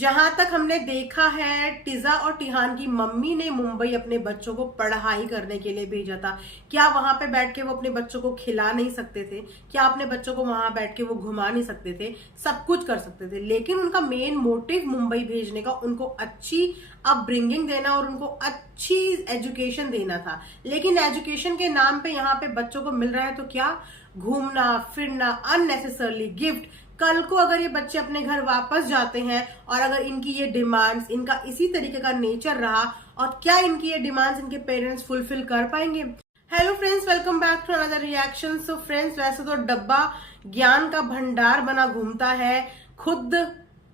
जहां तक हमने देखा है, टिजा और टिहान की मम्मी ने मुंबई अपने बच्चों को पढ़ाई करने के लिए भेजा था। क्या वहां पे बैठ के वो अपने बच्चों को खिला नहीं सकते थे? क्या अपने बच्चों को वहां बैठ के वो घुमा नहीं सकते थे? सब कुछ कर सकते थे, लेकिन उनका मेन मोटिव मुंबई भेजने का उनको अच्छी अपब्रिंगिंग देना और उनको अच्छी एजुकेशन देना था। लेकिन एजुकेशन के नाम पे यहाँ पे बच्चों को मिल रहा है तो क्या? घूमना फिरना, अननेसेसरली गिफ्ट। कल को अगर ये बच्चे अपने घर वापस जाते हैं और अगर इनकी ये डिमांड्स, इनका इसी तरीके का नेचर रहा, और क्या इनकी ये डिमांड्स इनके पेरेंट्स फुलफिल कर पाएंगे? Hello friends, welcome back to another reaction. So friends, वैसे तो डब्बा ज्ञान का भंडार बना घूमता है, खुद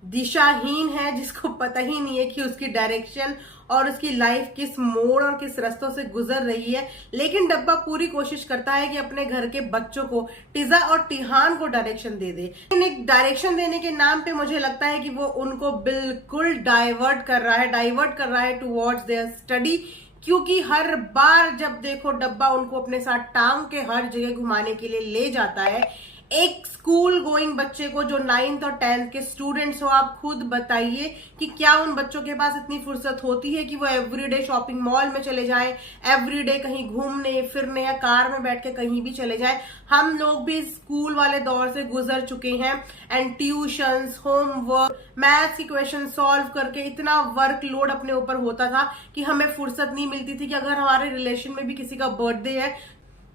दिशाहीन है, जिसको पता ही नहीं है कि उसकी डायरेक्शन और उसकी लाइफ किस मोड़ और किस रास्तों से गुजर रही है। लेकिन डब्बा पूरी कोशिश करता है कि अपने घर के बच्चों को, टिजा और टिहान को डायरेक्शन दे दे। लेकिन एक डायरेक्शन देने के नाम पे मुझे लगता है कि वो उनको बिल्कुल डाइवर्ट कर रहा है टुवर्ड्स देयर स्टडी। क्योंकि हर बार जब देखो डब्बा उनको अपने साथ टांग के हर जगह घुमाने के लिए ले जाता है। एक स्कूल गोइंग बच्चे को, जो 9th और 10th के स्टूडेंट्स हो, आप खुद बताइए कि क्या उन बच्चों के पास इतनी फुर्सत होती है कि वो एवरीडे शॉपिंग मॉल में चले जाएं, एवरीडे कहीं घूमने फिरने या कार में बैठ के कहीं भी चले जाएं। हम लोग भी स्कूल वाले दौर से गुजर चुके हैं, एंड ट्यूशंस, होमवर्क, मैथ्स की क्वेश्चन सॉल्व करके इतना वर्कलोड अपने ऊपर होता था कि हमें फुर्सत नहीं मिलती थी कि अगर हमारे रिलेशन में भी किसी का बर्थडे है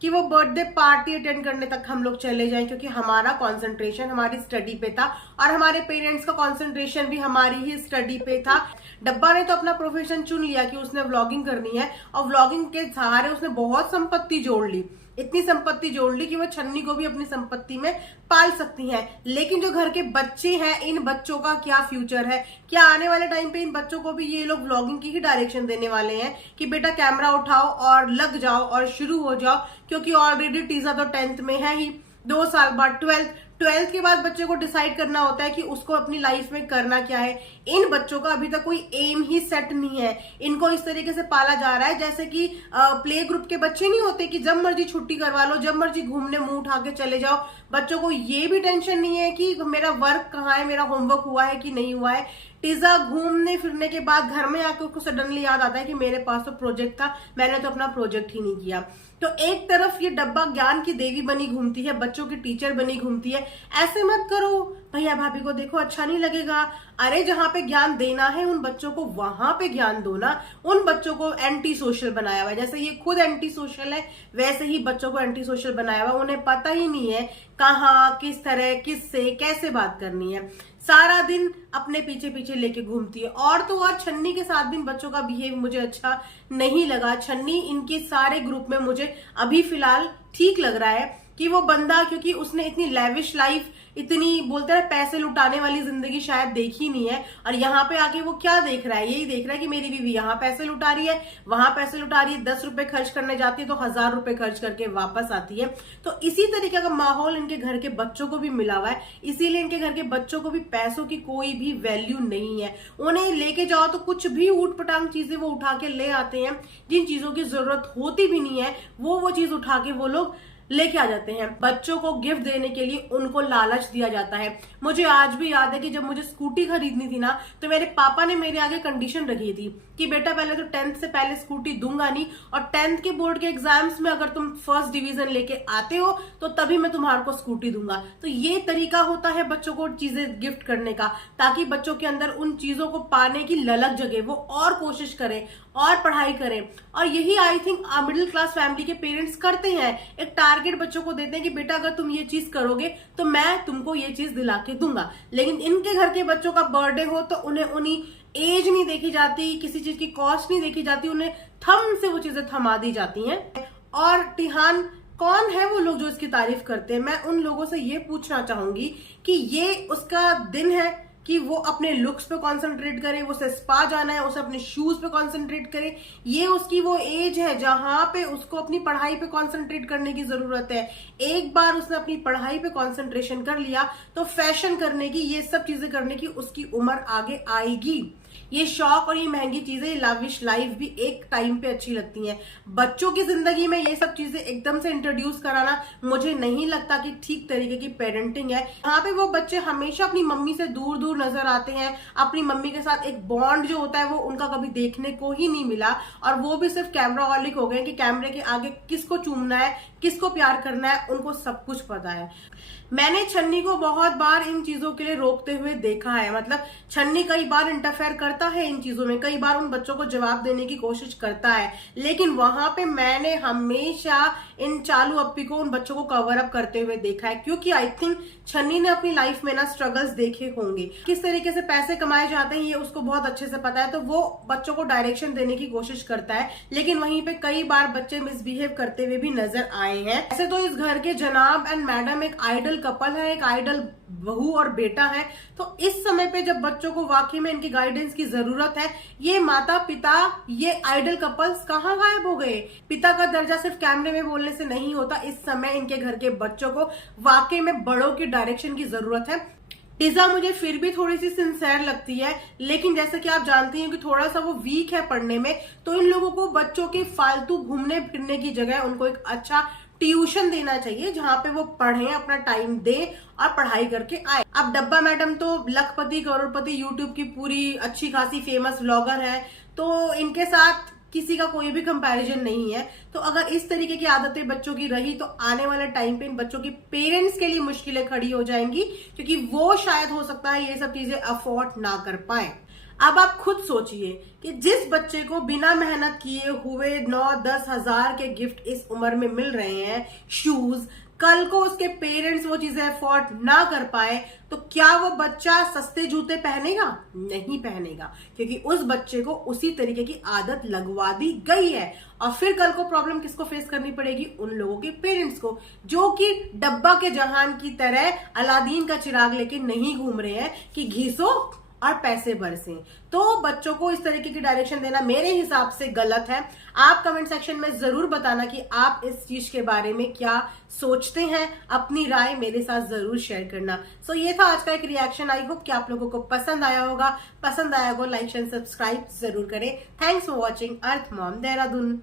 कि वो बर्थडे पार्टी अटेंड करने तक हम लोग चले जाएं, क्योंकि हमारा कंसंट्रेशन हमारी स्टडी पे था और हमारे पेरेंट्स का कंसंट्रेशन भी हमारी ही स्टडी पे था। डब्बा ने तो अपना प्रोफेशन चुन लिया कि उसने व्लॉगिंग करनी है, और व्लॉगिंग के सहारे उसने बहुत संपत्ति जोड़ ली, इतनी संपत्ति जोड़ ली कि वो छन्नी को भी अपनी संपत्ति में पाल सकती हैं। लेकिन जो घर के बच्चे हैं, इन बच्चों का क्या फ्यूचर है? क्या आने वाले टाइम पे इन बच्चों को भी ये लोग व्लॉगिंग की ही डायरेक्शन देने वाले हैं कि बेटा कैमरा उठाओ और लग जाओ और शुरू हो जाओ? क्योंकि ऑलरेडी टीजा तो 10th में है ही, 2 साल बाद 12th के बाद बच्चे को डिसाइड करना होता है कि उसको अपनी लाइफ में करना क्या है। इन बच्चों का अभी तक कोई एम ही सेट नहीं है। इनको इस तरीके से पाला जा रहा है जैसे कि प्ले ग्रुप के बच्चे नहीं होते कि जब मर्जी छुट्टी करवा लो, जब मर्जी घूमने मुंह उठा के चले जाओ। बच्चों को ये भी टेंशन नहीं है कि मेरा वर्क कहाँ है, मेरा होमवर्क हुआ है कि नहीं हुआ है। टीजा घूमने फिरने के बाद घर में आकर उसको सडनली याद आता है कि मेरे पास तो प्रोजेक्ट था, मैंने तो अपना प्रोजेक्ट ही नहीं किया। तो एक तरफ ये डब्बा ज्ञान की देवी बनी घूमती है, बच्चों की टीचर बनी घूमती है। ऐसे मत करो भैया भाभी को, देखो अच्छा नहीं लगेगा। अरे जहां पे ज्ञान देना है उन बच्चों को वहां पे ज्ञान दो ना। उन बच्चों को एंटी सोशल बनाया हुआ है, जैसे ये खुद एंटी सोशल है वैसे ही बच्चों को एंटी सोशल बनाया हुआ। उन्हें पता ही नहीं है कहाँ, किस तरह, किससे कैसे बात करनी है। सारा दिन अपने पीछे पीछे लेके घूमती है। और तो और छन्नी के साथ भी इन बच्चों का बिहेव मुझे अच्छा नहीं लगा। छन्नी इनके सारे ग्रुप में मुझे अभी फिलहाल ठीक लग रहा है कि वो बंदा, क्योंकि उसने इतनी लेविश लाइफ, इतनी बोलते हैं पैसे लुटाने वाली जिंदगी शायद देखी नहीं है। और यहाँ पे आके वो क्या देख रहा है? यही देख रहा है कि मेरी बीवी यहाँ पैसे लुटा रही है, वहां पैसे लुटा रही है, 10 रुपए खर्च करने जाती है तो 1000 रुपए खर्च करके वापस आती है। तो इसी तरीके का माहौल इनके घर के बच्चों को भी मिला हुआ है। इसीलिए इनके घर के बच्चों को भी पैसों की कोई भी वैल्यू नहीं है। उन्हें लेके जाओ तो कुछ भी ऊट पटांग चीजें वो उठा के ले आते हैं, जिन चीजों की जरूरत होती भी नहीं है वो चीज उठा के वो लोग लेके आ जाते हैं। बच्चों को गिफ्ट देने के लिए उनको लालच दिया जाता है। मुझे आज भी याद है कि जब मुझे स्कूटी खरीदनी थी ना, तो मेरे पापा ने मेरे आगे कंडीशन रखी थी कि बेटा पहले तो 10th से पहले स्कूटी दूंगा नहीं, और 10th के बोर्ड के एग्जाम्स में अगर तुम फर्स्ट डिवीजन लेके आते हो तो तभी मैं तुम्हारे को स्कूटी दूंगा। तो ये तरीका होता है बच्चों को चीजें गिफ्ट करने का, ताकि बच्चों के अंदर उन चीजों को पाने की ललक जगे, वो और कोशिश करें और पढ़ाई करें। और यही I think middle class family के पेरेंट्स करते हैं। एक टारगेट बच्चों को देते हैं कि बेटा अगर तुम ये चीज करोगे तो मैं तुमको ये चीज दिला के दूंगा। लेकिन इनके घर के बच्चों का बर्थडे हो तो उन्हें उन्हीं एज नहीं देखी जाती, किसी चीज की कॉस्ट नहीं देखी जाती, उन्हें थम से वो चीजें थमा दी जाती हैं। और टिहान, कौन है वो लोग जो इसकी तारीफ करते हैं? मैं उन लोगों से ये पूछना चाहूंगी कि ये उसका दिन है कि वो अपने लुक्स पे कंसंट्रेट करे, उसे स्पा जाना है, उसे अपने शूज पे कंसंट्रेट करे। ये उसकी वो एज है जहां पे उसको अपनी पढ़ाई पे कंसंट्रेट करने की जरूरत है। एक बार उसने अपनी पढ़ाई पे कंसंट्रेशन कर लिया तो फैशन करने की, ये सब चीजें करने की उसकी उम्र आगे आएगी। ये शौक और ये महंगी चीजें, लाविश लाइफ भी एक टाइम पे अच्छी लगती हैं। बच्चों की जिंदगी में ये सब चीजें एकदम से इंट्रोड्यूस कराना मुझे नहीं लगता कि ठीक तरीके की पेरेंटिंग है। यहाँ पे वो बच्चे हमेशा अपनी मम्मी से दूर दूर नजर आते हैं। अपनी मम्मी के साथ एक बॉन्ड जो होता है वो उनका कभी देखने को ही नहीं मिला, और वो भी सिर्फ कैमरा हॉलिक हो गए कि कैमरे के आगे किसको चूमना है, किसको प्यार करना है, उनको सब कुछ पता है। मैंने छन्नी को बहुत बार इन चीजों के लिए रोकते हुए देखा है। मतलब छन्नी कई बार इंटरफेयर करता है इन चीजों में, कई बार उन बच्चों को जवाब देने की कोशिश करता है, लेकिन वहां पे मैंने हमेशा इन चालू अप्पी को, उन बच्चों को कवर अप करते हुए देखा है। क्योंकि आई थिंक छन्नी ने अपनी लाइफ में ना स्ट्रगल्स देखे होंगे, किस तरीके से पैसे कमाए जाते हैं ये उसको बहुत अच्छे से पता है, तो वो बच्चों को डायरेक्शन देने की कोशिश करता है। लेकिन वहीं पे कई बार बच्चे मिसबिहेव करते हुए भी नजर आए हैं। ऐसे तो इस घर के जनाब एंड मैडम एक आइडल कपल है, एक आइडल बहू और बेटा है। तो इस समय पे जब बच्चों को वाकई में इनकी गाइडेंस की जरूरत है, ये माता पिता, ये आइडल कपल्स कहाँ गायब हो गए? पिता का दर्जा सिर्फ कैमरे में बोलने से नहीं होता। इस समय इनके घर के बच्चों को वाकई में बड़ों की डायरेक्शन की जरूरत है। टिजा मुझे फिर भी थोड़ी सी सिंसेयर लगती है, लेकिन जैसे कि आप जानती हैं कि थोड़ा सा वो वीक है पढ़ने में, तो इन लोगों को बच्चों के फालतू घूमने फिरने की जगह उनको एक अच्छा ट्यूशन देना चाहिए, जहां पे वो पढ़ें, अपना टाइम दें और पढ़ाई करके आए। अब डब्बा मैडम तो लखपति करोड़पति यूट्यूब की पूरी अच्छी खासी फेमस व्लॉगर है, तो इनके साथ किसी का कोई भी कंपैरिजन नहीं है। तो अगर इस तरीके की आदतें बच्चों की रही तो आने वाले टाइम पे इन बच्चों के पेरेंट्स के लिए मुश्किलें खड़ी हो जाएंगी, क्योंकि वो शायद हो सकता है ये सब चीजें अफोर्ड ना कर पाए। अब आप खुद सोचिए कि जिस बच्चे को बिना मेहनत किए हुए 9-10 हजार के गिफ्ट इस उम्र में मिल रहे हैं, शूज, कल को उसके पेरेंट्स वो चीजें अफोर्ड ना कर पाए, तो क्या वो बच्चा सस्ते जूते पहनेगा? नहीं पहनेगा, क्योंकि उस बच्चे को उसी तरीके की आदत लगवा दी गई है। और फिर कल को प्रॉब्लम किसको फेस करनी पड़ेगी? उन लोगों के पेरेंट्स को, जो कि डब्बा के जहान की तरह अलादीन का चिराग लेके नहीं घूम रहे हैं कि घीसो और पैसे बरसें। तो बच्चों को इस तरीके की डायरेक्शन देना मेरे हिसाब से गलत है। आप कमेंट सेक्शन में जरूर बताना कि आप इस चीज के बारे में क्या सोचते हैं, अपनी राय मेरे साथ जरूर शेयर करना। सो ये था आज का एक रिएक्शन। आई होप कि आप लोगों को पसंद आया होगा। पसंद आया हो लाइक शेयर सब्सक्राइब जरूर करें। Thanks for watching earth mom Dehradun.